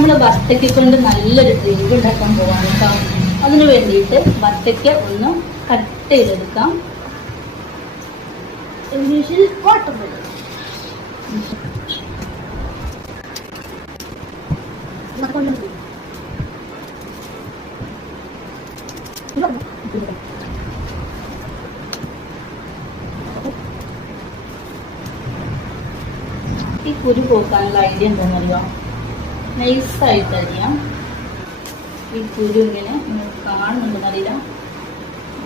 നമ്മൾ വത്തക്ക കൊണ്ട് നല്ലൊരു ഡ്രിങ്ക് ഉണ്ടാക്കാൻ പോവാണ് കേട്ടോ. അതിന് വേണ്ടിയിട്ട് വത്തക്ക ഒന്ന് കട്ട് ചെയ്തെടുക്കാം. ഇംഗ്ലീഷിൽ വാട്ടർമെലൺ. ഈ കുരു പോക്കാനുള്ള ഐഡിയ എന്താണെന്നറിയാം? നൈസായിട്ട് അറിയാം. ഈ കുരു ഇങ്ങനെ കാണുന്നുണ്ടെന്നറിയില്ല,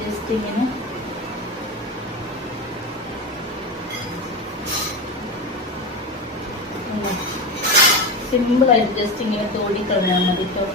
ജസ്റ്റ് ഇങ്ങനെ സിമ്പിളായിട്ട് ജസ്റ്റ് ഇങ്ങനെ തോടി കളഞ്ഞാൽ മതി കേട്ടോ.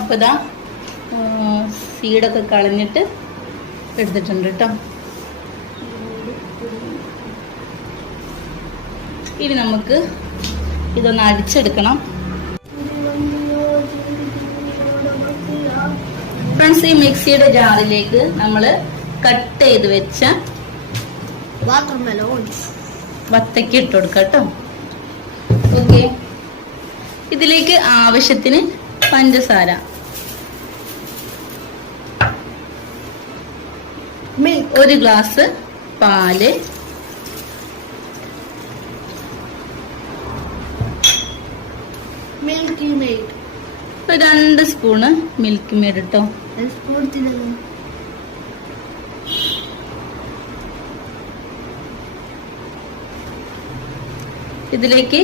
അപ്പോൾ ഇതാ സീഡൊക്കെ കളഞ്ഞിട്ട് എടുത്തിട്ടുണ്ട് കേട്ടോ. ഇനി നമുക്ക് ഇതൊന്ന് അടിച്ചെടുക്കണം. ഫ്രണ്ട്സ്, ഈ മിക്സിയുടെ ജാറിലേക്ക് നമ്മൾ കട്ട് ചെയ്ത് വെച്ച വത്തക്ക ഇട്ട് കൊടുക്കാം കേട്ടോ. ഓക്കെ, ഇതിലേക്ക് ആവശ്യത്തിന് പഞ്ചസാര, ഒരു ഗ്ലാസ് പാല്, milky made, 2 spoon milk made കേട്ടോ. ഇതിലേക്ക്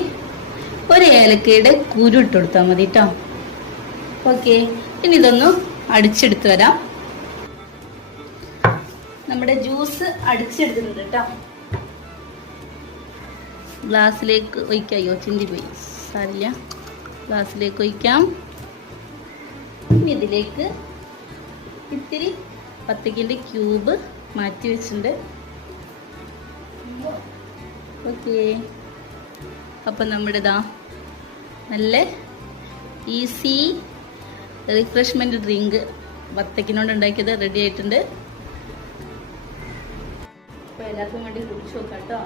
ഒരു ഏലക്കയുടെ കുരു ഇട്ട് കൊടുത്താൽ മതി കേട്ടോ. ഓക്കെ, ഇനി ഇതൊന്ന് അടിച്ചെടുത്ത് വരാം. നമ്മുടെ ജ്യൂസ് അടിച്ചെടുത്തിട്ടുണ്ട് കേട്ടോ. ഗ്ലാസ്സിലേക്ക് ഒഴിക്കായോ? ചിന്തി പോയി, സാരില്ല. ഗ്ലാസ്സിലേക്ക് ഒഴിക്കാം. ഇനി ഇതിലേക്ക് ഇത്തിരി വത്തക്കൻ്റെ ക്യൂബ് മാറ്റി വെച്ചിട്ടുണ്ട്. ഓക്കെ, അപ്പം നമ്മുടെ ഇതാ നല്ല ഈസി റിഫ്രഷ്മെൻറ്റ് ഡ്രിങ്ക് വത്തക്കിനോണ്ട് ഉണ്ടാക്കിയത് റെഡി ആയിട്ടുണ്ട്. അപ്പോൾ എല്ലാവർക്കും വേണ്ടി കുടിച്ചു നോക്കാം കേട്ടോ.